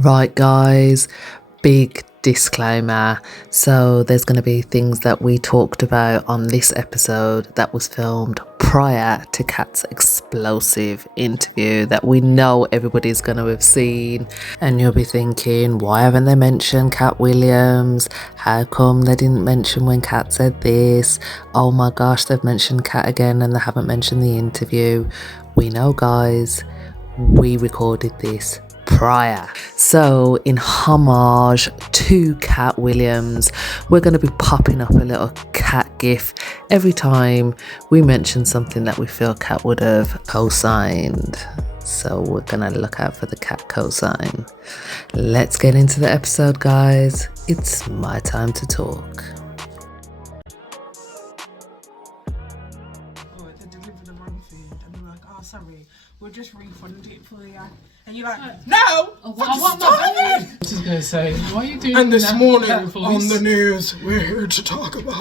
Right, guys, big disclaimer. So, there's going to be things that we talked about on this episode that was filmed prior to Kat's explosive interview that we know everybody's going to have seen. And you'll be thinking, why haven't they mentioned Kat Williams? How come they didn't mention when Kat said this? Oh my gosh, they've mentioned Kat again and they haven't mentioned the interview. We know, guys, we recorded this prior. So, in homage to Kat Williams, we're going to be popping up a little Kat gif every time we mention something that we feel Kat would have co-signed. So we're going to look out for the Kat co-sign. Let's get into the episode, guys. It's my time to talk. Sorry, we'll just refund it for you. And you're like, no! I want my money! I was just going to say, why are you doing And this that, morning that voice? on the news, we're here to talk about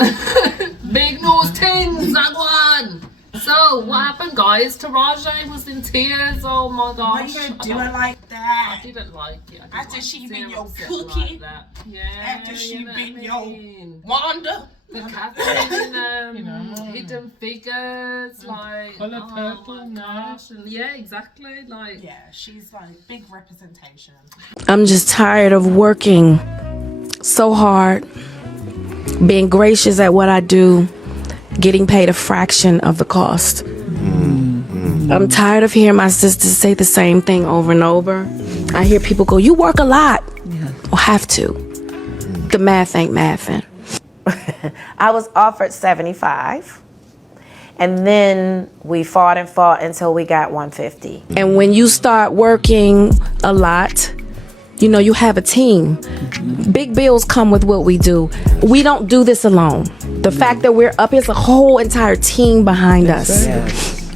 Big nose tins, that one! So, what happened, guys? Taraji was in tears. Oh my gosh. why you gonna do it like that? I didn't like it. After she been your upset cookie, like yeah, after she you know been what I your mean? Wanda. The Catherine, You know. Hidden Figures, like Colour purple, my no. gosh, and yeah, exactly, like Yeah, she's like big representation. I'm just tired of working so hard, being gracious at what I do, getting paid a fraction of the cost. I'm tired of hearing my sisters say the same thing over and over. I hear people go, you work a lot. Well, have to. The math ain't mathing. I was offered 75, and then we fought until we got 150. And when you start working a lot, you know, you have a team. Big bills come with what we do. We don't do this alone. The fact that we're up, here's a whole entire team behind us.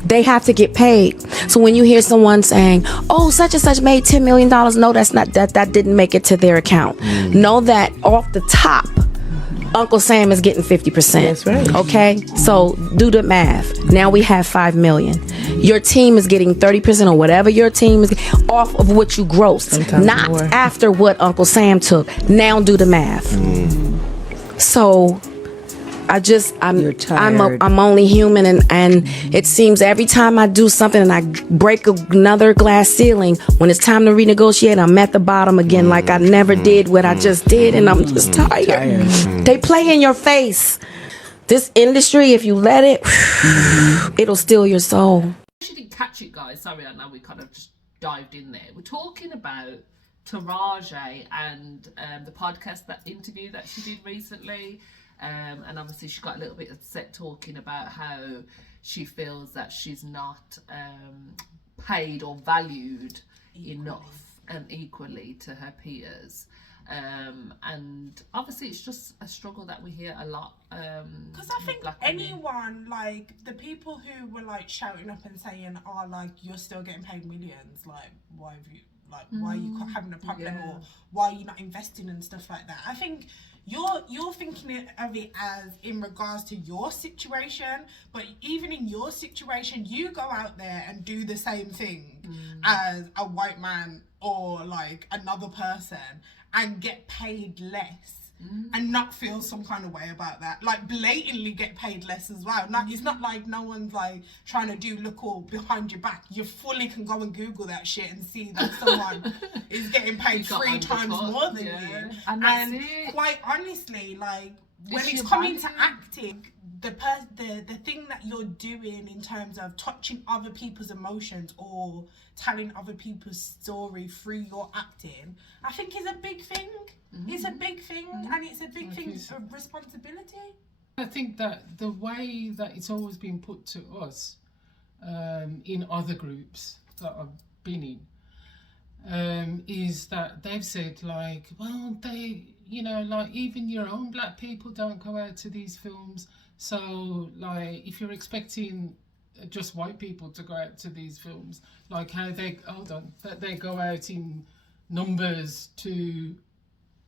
They have to get paid. So when you hear someone saying, oh, such and such made $10 million, no, that's not, that didn't make it to their account. Know that off the top, Uncle Sam is getting 50%. That's right. Okay? So do the math. Now we have 5 million. Your team is getting 30% or whatever your team is off of what you grossed. Sometimes not more. after what Uncle Sam took. Now do the math. So You're tired. I'm only human, and it seems every time I do something and I break another glass ceiling, when it's time to renegotiate, I'm at the bottom again, like I never did what I just did, and I'm just tired. They play in your face. This industry, if you let it, it'll steal your soul. she didn't catch it, guys. Sorry, I know we kind of just dived in there. We're talking about Taraji and the podcast, that interview that she did recently. And obviously she got a little bit upset talking about how she feels that she's not paid or valued enough and equally to her peers. And obviously it's just a struggle that we hear a lot. Because I think anyone, like the people who were like shouting up and saying, "Oh, like you're still getting paid millions, like why have you, like why are you having a problem, or why are you not investing and stuff like that?" I think you're thinking of it as in regards to your situation, but even in your situation, you go out there and do the same thing as a white man or like another person and get paid less. And not feel some kind of way about that, like blatantly get paid less as well. Like it's not like no one's like trying to do look all behind your back. You fully can go and Google that shit and see that someone is getting paid 3 times more than you. And quite honestly, like when it's coming to acting, the thing that you're doing in terms of touching other people's emotions or telling other people's story through your acting, I think is a big thing. It's a big thing, and it's a big thing of responsibility. I think that the way that it's always been put to us in other groups that I've been in is that they've said like, well, they, you know, like even your own black people don't go out to these films. So like if you're expecting just white people to go out to these films, like how they, that they go out in numbers to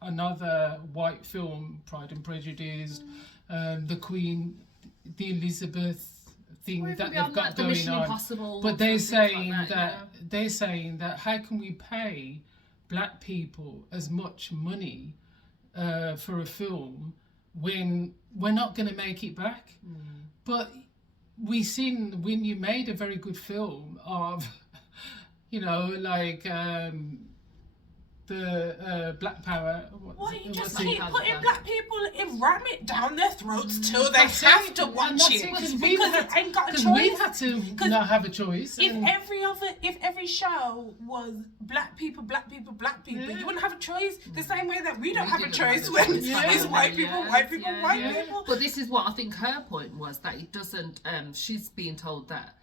another white film, Pride and Prejudice, the Queen, the Elizabeth thing that they've got going on. But they're saying that how can we pay black people as much money for a film when we're not going to make it back. But we seen when you made a very good film of, you know, like the Black Power. Why you just what's it? keep putting black people and ram it down their throats till they That's have it. to And watch that's it because because it ain't got a because choice. we had to not have a choice. If and- every show was black people, you wouldn't have a choice. The same way that we don't have a didn't choice have a when choice. it's white people, Yeah, white people, yeah, white yeah. people. But this is what I think her point was, that it doesn't. She's being told that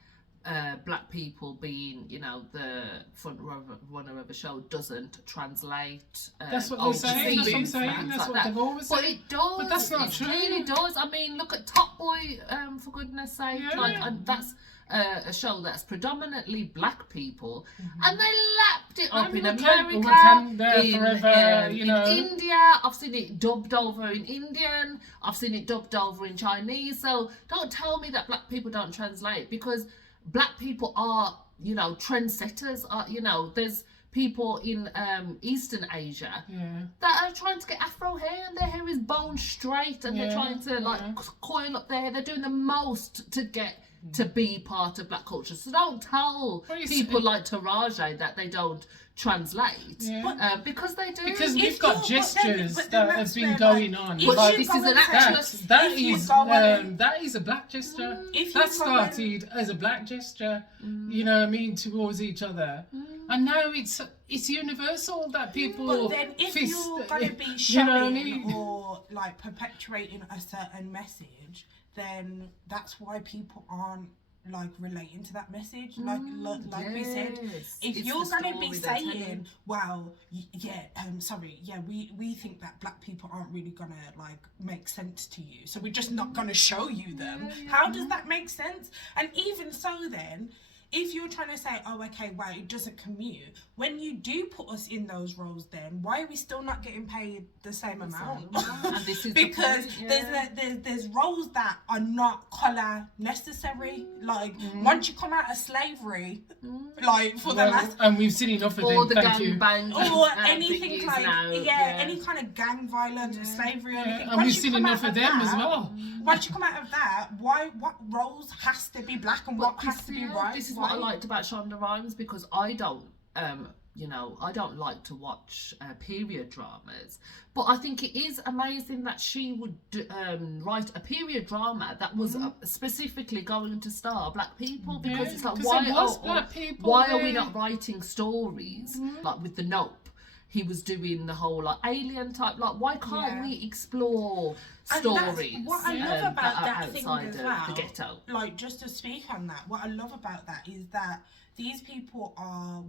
black people being, you know, the front runner of a show doesn't translate. That's what they're saying. That's what I'm overseas saying. and That's like what they've always But said. it does. But that's not it true. Clearly does. I mean, look at Top Boy. For goodness' sake, Yeah. like, and that's a show that's predominantly black people, and they lapped it up in America, Wakanda forever, in you know. India. I've seen it dubbed over in Indian. I've seen it dubbed over in Chinese. So don't tell me that black people don't translate, because black people are, you know, trendsetters. Are, you know, there's people in Eastern Asia that are trying to get afro hair, and their hair is bone straight, and they're trying to like coil up their hair. They're doing the most to get to be part of black culture. So don't tell Well, you people see- like Taraji that they don't translate, because they do. Because If we've got you're- gestures but then that that's have been where, going like, on. if But you this go is an and actual- say- That if you is go on that is a black gesture. If you That go started as a black gesture, you know what I mean, towards each other, and now it's universal that people. But then if fist, you're going to be you showing know what I mean? or like perpetuating a certain message, then that's why people aren't like relating to that message. Like we said, Yes. if It's you're the going to be story they're saying, telling. well, we think that black people aren't really going to like make sense to you, so we're just not going to show you them. How does that make sense? And even so then, if you're trying to say, oh, okay, well, it doesn't commute, when you do put us in those roles, then why are we still not getting paid the same amount? And this is the Because point, there's roles that are not colour necessary. Like, once you come out of slavery, like, for the last... And we've seen enough of or them. the Thank you. gangbang, Or thing anything is like, now, any kind of gang violence or slavery or anything. And Once we've you seen come enough out of them as that- well. Once you come out of that, what roles has to be black and what has to be white? This is what I liked about Shonda Rhimes, because I don't, you know, I don't like to watch period dramas, but I think it is amazing that she would write a period drama that was specifically going to star black people, because Yeah, it's like, 'cause why there was black people why are we there. not writing stories like with the Nope? He was doing the whole like alien type, like why can't we explore And that's stories what I love about that are that thing outside as of well. the ghetto? Like, just to speak on that, what I love about that is that these people are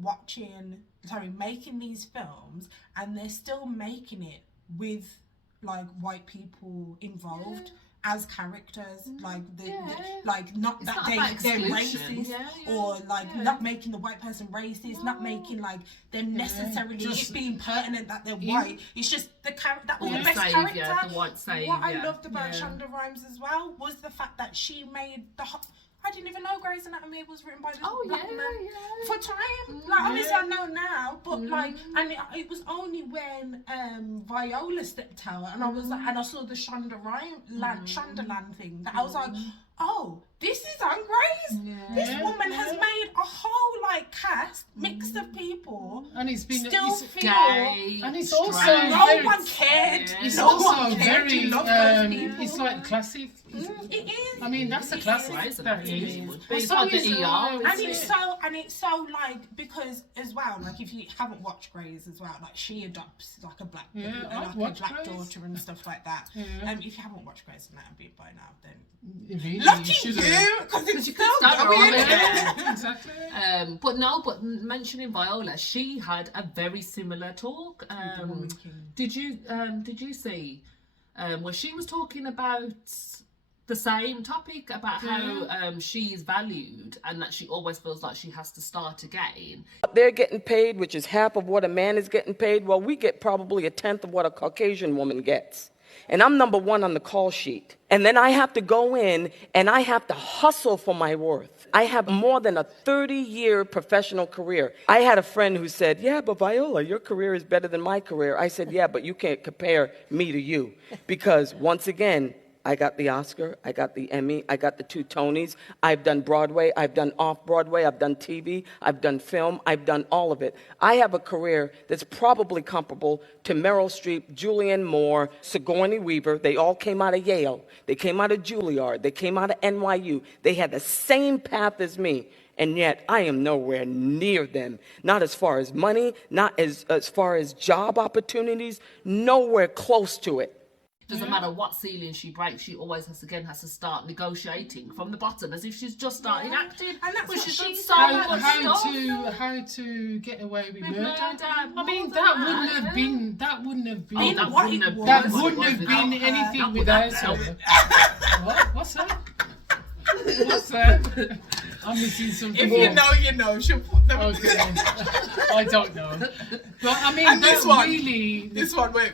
making these films, and they're still making it with like white people involved as characters, like not It's that not they're about exclusion. racist or not making the white person racist, not making like them necessarily Just- it being pertinent that they're white. It's just the character that was Or the the best saviour, character. the white saviour. What I loved about Yeah. Shonda Rhimes as well was the fact that she made I didn't even know Grey's Anatomy was written by this black man. For time, like obviously I know now, but like, and it was only when Viola stepped out, and I was like, and I saw the Shondaland thing, that I was like, oh, this is on Grey's. This woman has made a whole like cast mixed of people, And it's been still it's, feel. Gay, and it's also straight. No very, one cared. Yeah. it's no also one cared very to love those people. it's like classic. It is. I mean, that's a classic. Grey's That Anatomy is. would be. Well, It's so like the is, ER, And isn't it's so like, because as well, like if you haven't watched Grey's as well, like she adopts like a black I've like a watched black Grey's. daughter and stuff like that. Yeah. If you haven't watched Grey's Anatomy by now, then Really, lucky should you, have. because it's you still could start going. her off, Yeah, exactly. But mentioning Viola, she had a very similar talk. Did you see where she was talking about the same topic about how she's valued and that she always feels like she has to start again? They're getting paid, which is half of what a man is getting paid. Well, we get probably a tenth of what a Caucasian woman gets. And I'm number one on the call sheet. And then I have to go in and I have to hustle for my worth. I have more than a 30-year professional career. I had a friend who said, yeah, but Viola, your career is better than my career. I said, yeah, but you can't compare me to you. Because once again, I got the Oscar, I got the Emmy, I got the 2 Tonys. I've done Broadway, I've done off-Broadway, I've done TV, I've done film, I've done all of it. I have a career that's probably comparable to Meryl Streep, Julianne Moore, Sigourney Weaver. They all came out of Yale. They came out of Juilliard. They came out of NYU. They had the same path as me. And yet, I am nowhere near them. Not as far as money, not as far as job opportunities, nowhere close to it. Doesn't matter what ceiling she breaks, she always has to start negotiating from the bottom, as if she's just started acting. And that's but what she's done she's so much stuff. How to get away with murder? I mean, that wouldn't have been. That wouldn't have been anything without her. What? What's that? What's that? I'm missing something. If you know, you know. She'll put them. Okay. I don't know. But I mean, And this one, really. This one, wait.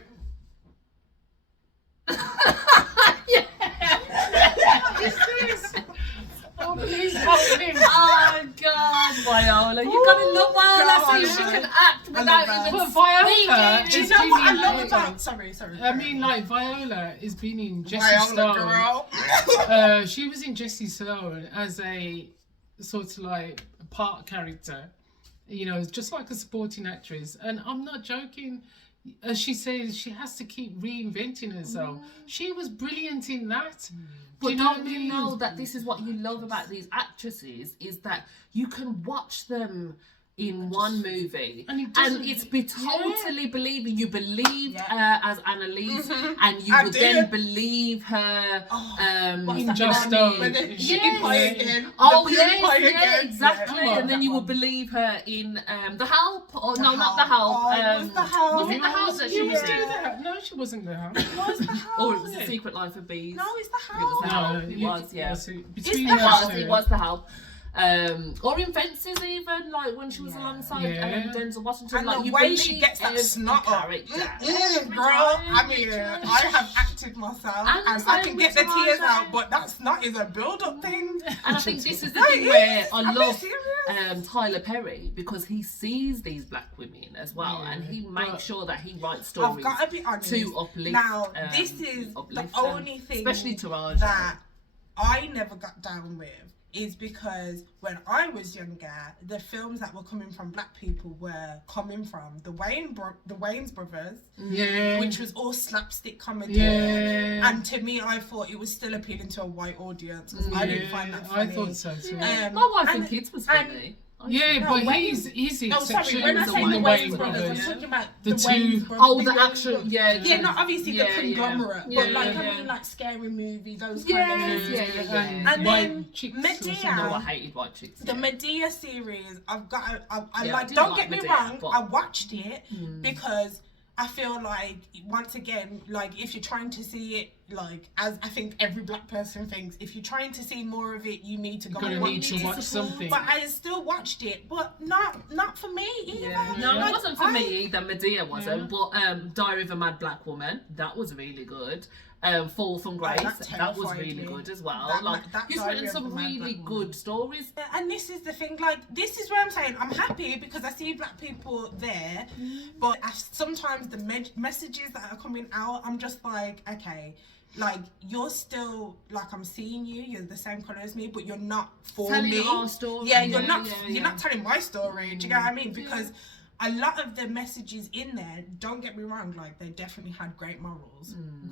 Oh, please help me. Oh God, Viola, you gotta love Viola. See, she can act without even But Viola, speaking. Do you know what I love about? Sorry. I mean, like, Viola has been in Jessie Viola, Stone. girl. She was in Jessie Stone as a sort of like part character, you know, just like a supporting actress. And I'm not joking. As she says, she has to keep reinventing herself. She was brilliant in that. But Do you know what I mean? know that this is what you love about these actresses, is that you can watch them in one movie and it's be totally believing. You believed her as Annalise, and you I would did. then believe her in Just Stone. When the shitty pie again. Oh the yes, pie yeah, again. exactly. Yeah. And then you would believe her in The Help, or no, not The Help. Oh, was The Help. Was it The Help that she was in? No, she wasn't the house. Was the house? Or it was The Secret Life of Bees. No, it's the It was The house. Help. It was, yeah. Between It was The Help. Or in Fences, even like when she was alongside Denzel Washington, And like the you way believe she gets that every snot up. character. Girl, I mean, I have acted myself, And and the I same can with get the tears Taraji. out, but that snot is a build-up thing. And I think this is the No, thing it where is. I I'm love serious. Tyler Perry, because he sees these black women as well, and he makes sure that he writes stories I've got to be honest. to uplift. Now, this is the uplift only them, thing especially Taraji. that I never got down with. Is because when I was younger, the films that were coming from black people were coming from the Wayans brothers, which was all slapstick comedy. And to me, I thought it was still appealing to a white audience because I didn't find that funny. I thought so too. My wife and kids was funny. Yeah, No, but Wayans- he's the No, sorry, exception when I to say the the Wayans Wayans brothers, I'm brothers. talking about The the two- Wayans brothers. Oh, the actual, Yeah, not obviously Yeah, the conglomerate, yeah. but like, Yeah, I yeah. mean, like Scary Movie, those Yeah, kind of things. And White then chicks or Medea. something. No, I hated white chicks. The Medea series, I've got. I Yeah, I like. do Don't like get me Medea, wrong. but- I watched it because I feel like once again, like if you're trying to see it, like as I think every black person thinks, if you're trying to see more of it, you need to go. You're and gonna need to watch it. something. But I still watched it, but not for me either. No, Like, it wasn't for me either. Medea wasn't, but Diary of a Mad Black Woman, that was really good. Fall from Grace, that that was terrified really me. good as well. That He's Diary written of some a Mad really Black good stories. And this is the thing, like, this is where I'm saying I'm happy because I see black people there, but sometimes the messages that are coming out, I'm just like, okay, like, you're still, like, I'm seeing you, you're the same colour as me, but you're not for Telling me. our story. Yeah, you're Yeah, you're not telling my story, do you get what I mean? Because a lot of the messages in there, don't get me wrong, like, they definitely had great morals in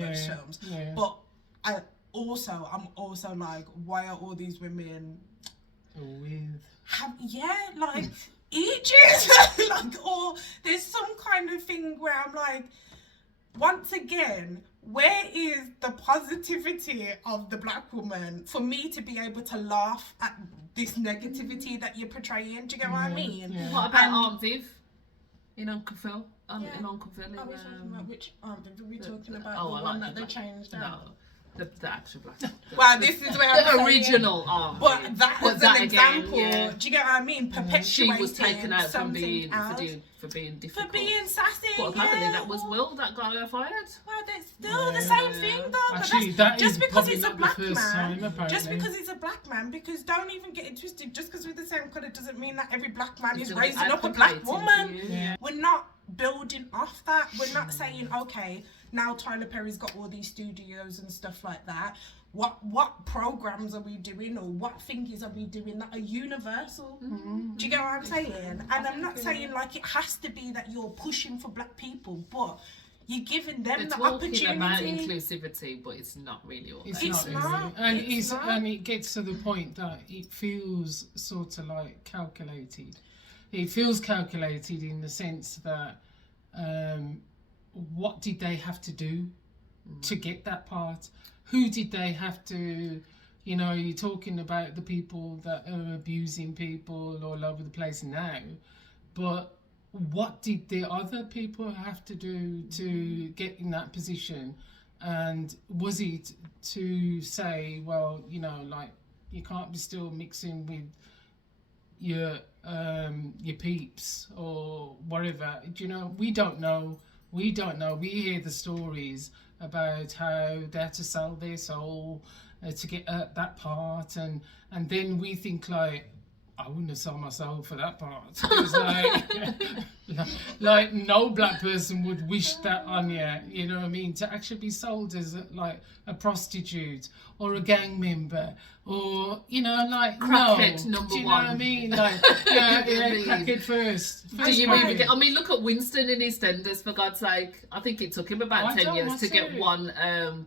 those films. Yeah. But I'm also like, why are all these women have like ages? Like, or there's some kind of thing where I'm like, once again, where is the positivity of the black woman for me to be able to laugh at this negativity that you're portraying? Do you get what I mean? What about Aunt Viv in Uncle Phil? In Uncle Phil. Are we talking about which? Are we talking about Oh, the I one like that they it. changed No. out? The actual black. Well, this is where The I'm saying, original but that But as that an again, example, yeah. do you get what I mean? Perpetuating She was taken out from something being else. for being difficult. For being sassy. But apparently yeah. that was Will that got her fired. Well, that's still the same thing, though. But Actually, that's, that just is because probably he's a not the black first man, time, apparently. just because he's a black man, because don't even get it twisted. Just because we're the same colour doesn't mean that every black man It's is gonna be raising up a black advocating woman. for you. Yeah. We're not building off that. We're not saying, okay, now Tyler Perry's got all these studios and stuff like that. What programs are we doing, or what things are we doing that are universal? Do you get what I'm saying? And I'm not saying like it has to be that you're pushing for black people, but you're giving them They're the talking about opportunity. inclusivity, but it's not really all It's that. It's not, not. really. And It's not. and it gets to the point that it feels sort of like calculated. It feels calculated in the sense that what did they have to do to get that part? Who did they have to? You know, you're talking about the people that are abusing people all over the place now, but what did the other people have to do to get in that position? And was it to say, well, you know, like you can't be still mixing with your peeps or whatever? Do you know? We don't know. We hear the stories about how they had to sell their soul to get that part, and then we think like, I wouldn't have sold my soul for that part. It's like no black person would wish that on you. You know what I mean? To actually be sold as like a prostitute or a gang member, or you know, like Crackhead no. number Do you know one. what I mean? Like yeah, crackhead first. Do you time. even get? I mean, look at Winston in EastEnders, for God's sake. I think it took him about I 10 don't years want to to. get one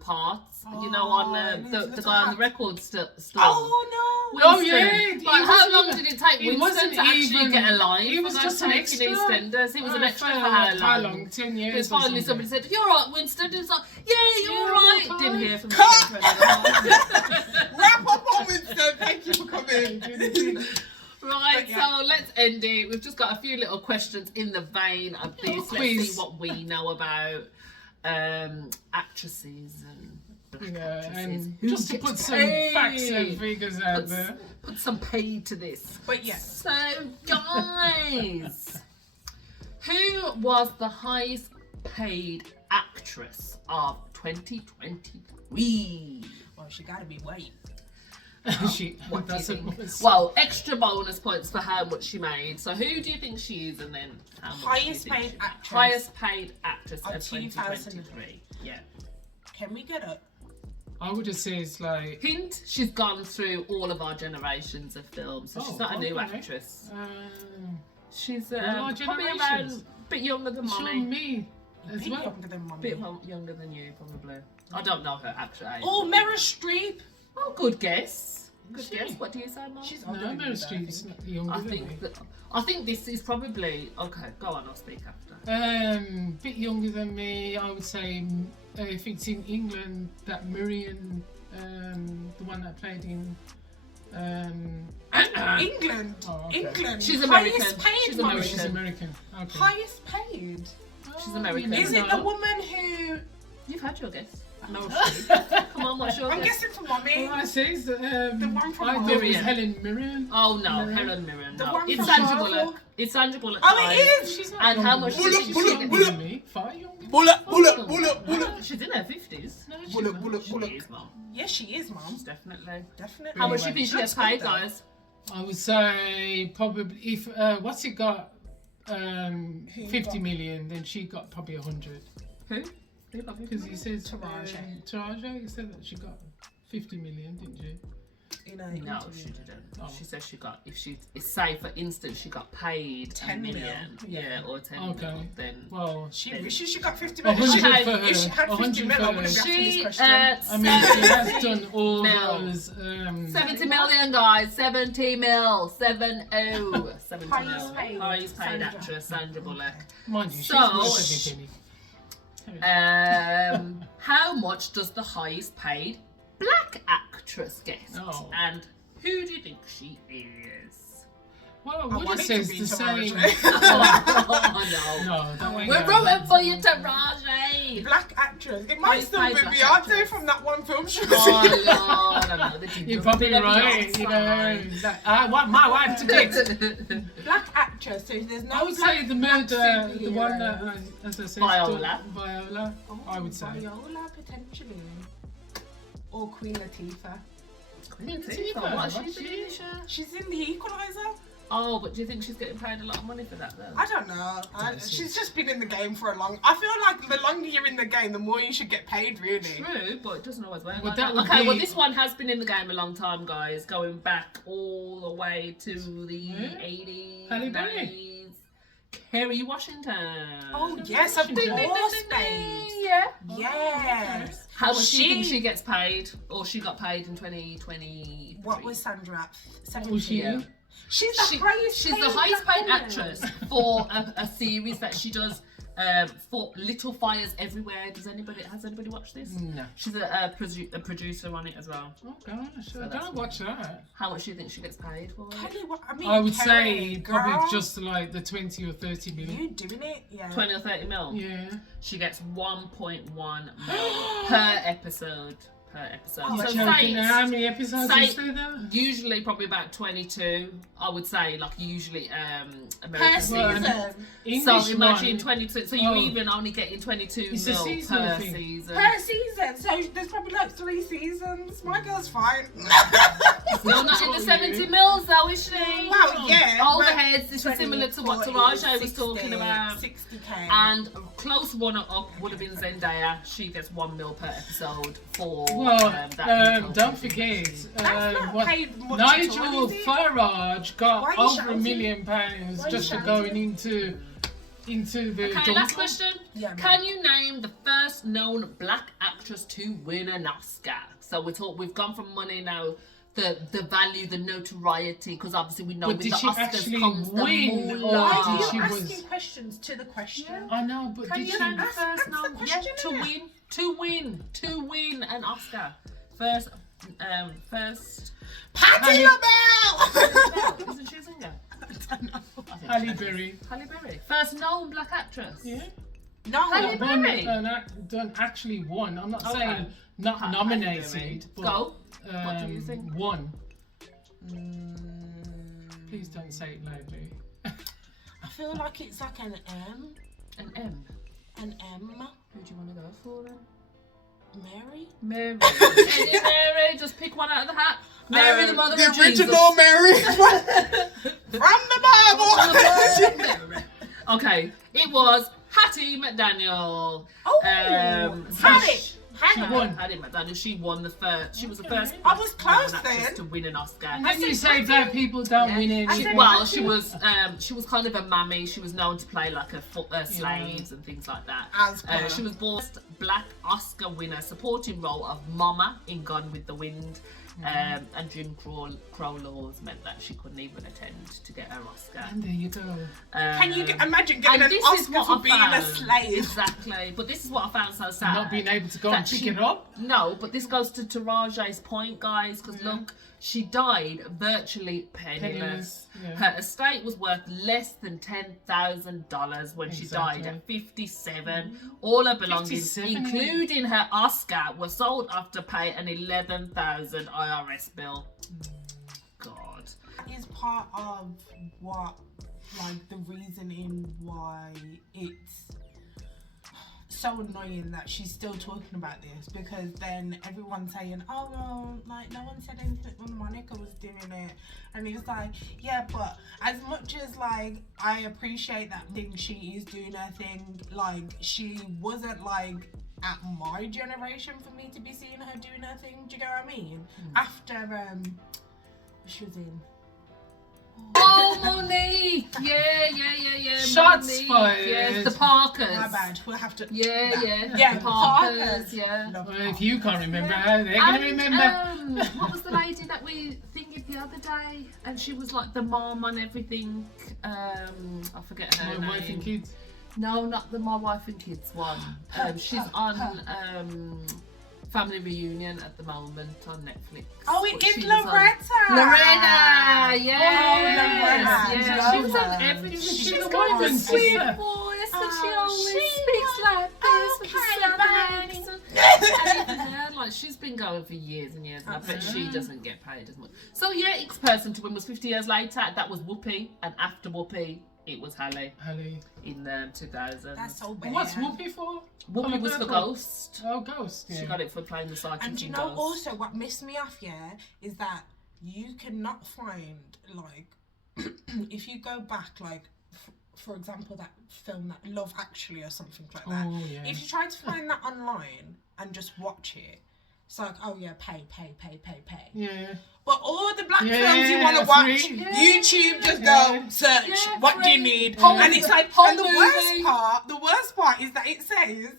part. You know, on the guy on the record store. Oh no! Oh, Winston. yeah, Like, he how wasn't long even- did it take he Winston wasn't to actually even- get a line? he was for just God's an sake, in extra. EastEnders. He was an Oh, extra for for how long? how long? 10 years Because or finally something. somebody said, "You're right, Winston." He's like, "Yeah, you're Yeah, right." I'm Didn't fine. hear from him for another while. Wrap up on Winston. Thank you for coming. Right, yeah. so let's end it. We've just got a few little questions in the vein of this. Let's quiz. see what we know about actresses and black actresses. And Who just to gets put some paid. facts and figures out Put- there. Put some pay to this. But yes, So, guys, who was the highest paid actress of 2023? well, she got to be white. What do you That's a think? Well, extra bonus points for how much she made. So, who do you think she is, and then how much? Highest do you think paid she- actress. Highest paid actress Of of 2023. Yeah. Can we get up? I would have said it's like Hint: she's gone through all of our generations of films, so she's not a new okay. actress. She's our probably around generations. a bit younger than show Mommy. me as Bit well. younger than Mummy. Bit younger than you, probably. I don't know her actual age. Oh, Meryl Streep. Oh, good guess. Good She- guess. What do you say, Mum? She's No, older than you, Meryl though, I Streep's think. not younger I than me. think that, I think this is probably okay. Go on, I'll speak after. Bit younger than me, I would say. If it's in England, that Miriam, the one that played in. England. Oh, okay. England. She's American. Highest paid, She's Mummy. American. She's American. Okay. Highest paid. She's Oh, American. you Is never it the know. woman who? You've had your guess. Meryl Streep. Come on, what's your I'm guess? guessing for Mummy. Well, I says, The one from I thought it was Miriam. Helen Mirren. Oh no, Miriam. Helen Mirren. The No, one it's from Sandra Marvel. Bullock. It's Sandra Bullock. Oh, guys. it is. She's not And how younger much than did me. she She's get? younger than me. Far younger. Bullet. She's in her 50s. No, she's Bullock, not. bullock, She bullock. is, Mum. Yes, she is, Mum. Definitely. Definitely. How much do you Anyway. think she gets paid, guys? I would say probably if what's it got 50 got- million, then she got probably 100. Who? Who got 50 Because he million? says Taraji. Taraji, he said that she got 50 million, didn't she? In a No, interview. she didn't. Oh. She said she got, if she, say for instance, she got paid 10 a million. million. Yeah, or 10 Okay. million, then. Well, She wishes she got 50 100 million. Okay. for her. If she had 50 100 million, I for wouldn't her. be asking this She, question. I mean, she has done all Mil. those. 70 million, guys. 70 mil. 70. 70 Highest mil. paid. Highest paid Sandra. actress, Sandra Bullock. Mind you, she's So- worth every penny. How much does the highest paid black actress get? Oh. And who do you think she is? Well, I I would have want it to said be the same. Taraji. Oh, no. No, don't We're rooting for you, Taraji. paid? Black actress. It might still be Black Beyonce actress. from that one film she was Oh in. Lord, I know. They did You're just probably bit of right. Beyonce. You know, like, I want my wife to get. Black actress. So there's no. I would black, say the black murder, the one superhero. that, as I said, Viola. Viola. I would say. Viola potentially, or Queen Latifah. Queen Latifah, Latifah, what what's she's been in this year? She's in The Equalizer. Oh, but do you think she's getting paid a lot of money for that though? I don't know. She's just been in the game for a long. I feel like the longer you're in the game, the more you should get paid. Really. True, but it doesn't always work. Well, Like that that. would Okay, be- well this one has been in the game a long time, guys, going back all the way to the 80s, Halle Berry. 90s. Kerry Washington. Oh yes, of Ding, ding, ding, course, ding, babes. Yeah. Yes. How much do you think she gets paid, or she got paid in 2020? What was Sandra at? Was she? 17? She's the highest. She's the highest paid actress for a series that she does for Little Fires Everywhere. Has anybody watched this? No. She's a producer on it as well. Oh gosh, I don't watch that. How much do you think she gets paid for it? Kelly, what, I mean, I would Kerry, say girl, probably just like the 20 or 30 million. you doing it, yeah. 20 or 30 mil? Yeah. She gets 1.1 mil per episode. Oh, so Joking, say how many episodes say- is there though? usually probably about 22. I would say like usually Per American season. So English imagine one, 22. So you're Oh. even only getting 22 It's a mil seasonal per thing. season. Per season. So there's probably like 3 seasons. My girl's fine. Still not in the 70 mils though, is she? Well, yeah. but Overheads, this is similar to what 20, Taraji was 60, talking about. 60k. And a close runner-up would have been Zendaya. She gets 1 mil per episode for Well, that. little don't thing. forget, not paid much Nigel at all, is it? Farage Why got are you over shouting? £1 million Why are just you for shouting? going into the Okay, jungle. last question. Yeah, man. Can you name the first known black actress to win an Oscar? So we've gone from money now, the value, the notoriety, because obviously we know But with did the she Oscars actually comes the win, or moolah. Why did are she you was- asking questions to the question? I know, but Can did you she? name the Ask first the known? Yeah, question, to innit? win an Oscar. First. Patti LaBelle! Isn't she a singer? Halle Berry. Halle Berry. First known black actress. Yeah. No, Halle Won, Berry. done actually won. I'm not Okay. saying not Halle nominated, Berry. but Go. What do you think? won. Please don't say it loudly. I feel like it's like an M. An M. An M. Who do you want to go for then? Mary? Mary. Any Mary, just pick one out of the hat. Mary, the mother of Jesus. original Mary from the Bible. Okay, it was Hattie McDaniel. Oh, Hattie. She won. Hattie McDaniel. She won the first. She was the first. I was close actress then. to win an Oscar. And then you say black people don't win any. She was kind of a mammy. She was known to play like slaves and things like that. As per. She was born black Oscar winner, supporting role of Mama in Gone with the Wind. And Jim Crow laws meant that she couldn't even attend to get her Oscar. And there you go. Can you imagine getting and an this is Oscar what for I being a found. slave? Exactly. But this is what I found so sad. Not being able to go and that pick she- it up. No, but this goes to Taraji's point, guys, because look, she died virtually penniless. Yeah. Her estate was worth less than $10,000 when she died Exactly. at 57. All her belongings, 57, including her Oscar, were sold after pay an $11,000 IRS bill. God. Is part of what, like, the reasoning why it's so annoying that she's still talking about this, because then everyone's saying, oh well, like, no one said anything when Monica was doing it, and it's like, yeah, but as much as, like, I appreciate that thing, she is doing her thing, like, she wasn't, like, at my generation for me to be seeing her doing her thing. Do you get what I mean? After she was in Oh, Monique! Yeah. Shots Monique. fired. Yes, the Parkers. my bad, we'll have to Yeah. the The Parkers, yeah. Love Well, if you can't remember, how they're going to remember. What was the lady that we thinking the other day? And she was like the mom on everything. I forget her name. My wife and kids. No, not the My Wife and Kids one. She's on Family Reunion at the moment on Netflix. Oh, it But is she was on- Loretta. Loretta, yes. Oh, Loretta. Yeah, she was on Love her. everything. She's She's the got one a with the sweet sister. voice. And she always speaks like this with the southern accent. And even her, like, she's been going for years and years, and I bet she doesn't get paid as much. So yeah, X person to win was 50 years later. That was Whoopi, and after Whoopi, it was Halle in 2000. That's so bad. And what's Whoopi for? Whoopi was for Ghost. Oh, Ghost. Yeah. She got it for playing the psychic And you in know, Ghost. also what missed me off, is that you cannot find, like, if you go back, like, for example, that film, that Love Actually or something like that. Oh, yeah. If you try to find that online and just watch it, it's like, oh yeah, pay. Yeah. But all the black Yeah, films you want to watch, free. YouTube, just go search. Yeah, what do you free. need? Whole- And it's like, whole and the movie. worst part is that it says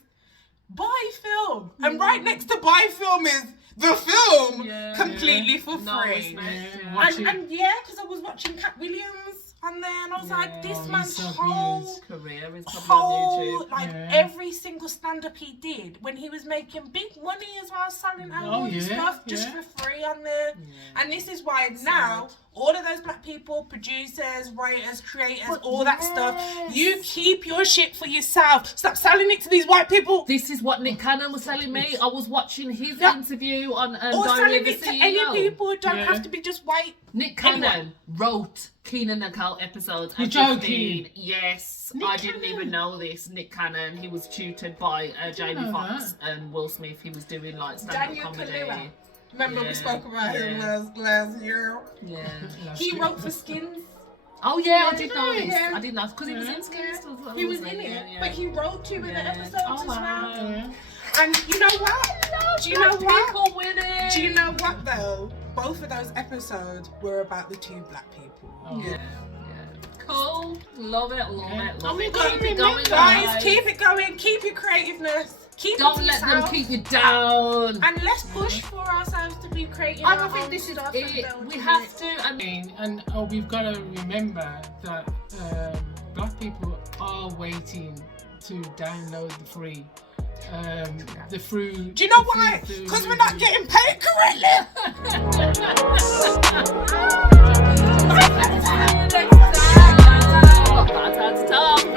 buy film, and right next to buy film is the film completely for No free. respect. Yeah, watch it. And because I was watching Cat Williams on there, and I was like, this he's man's so whole good. Career is probably on whole, YouTube. like Yeah. every single stand-up he did when he was making big money as well, selling out all this stuff just for free on there. And this is why now all of those black people, producers, writers, creators, all that stuff, you keep your shit for yourself. Stop selling it to these white people. This is what Nick Cannon was telling me. I was watching his interview on Or Diary of selling the it to CEO. any people who don't have to be just white. Nick Cannon wrote Keenan and Kel episodes at You're 15. joking. Yes, Nick I didn't Cannon? even know this. Nick Cannon, he was tutored by Jamie know Foxx and Will Smith. He was doing like stand-up Daniel comedy. Kaluuya. Remember we Yeah, spoke about him yeah. last year. Yeah. He wrote for Skins. Oh yeah, I did know this. Yeah. I didn't know because he was in Skins. He was in it, but he wrote 2 of the episodes Oh, as well. wow. Yeah. And you know what? Do you know what? People winning. Do you know what though? Both of those episodes were about the 2 black people. Oh. Yeah. Cool. Love it. Love it. gotta Keep it going, Guys, keep it going. Keep your creativeness. Keep it Don't to let them yourself. keep you down. And let's push for ourselves to be creative. I think this is it. We have to. And we've got to remember that black people are waiting to download the free. The fruit. Do you know why? Because we're not getting paid correctly. Next time. That's our time.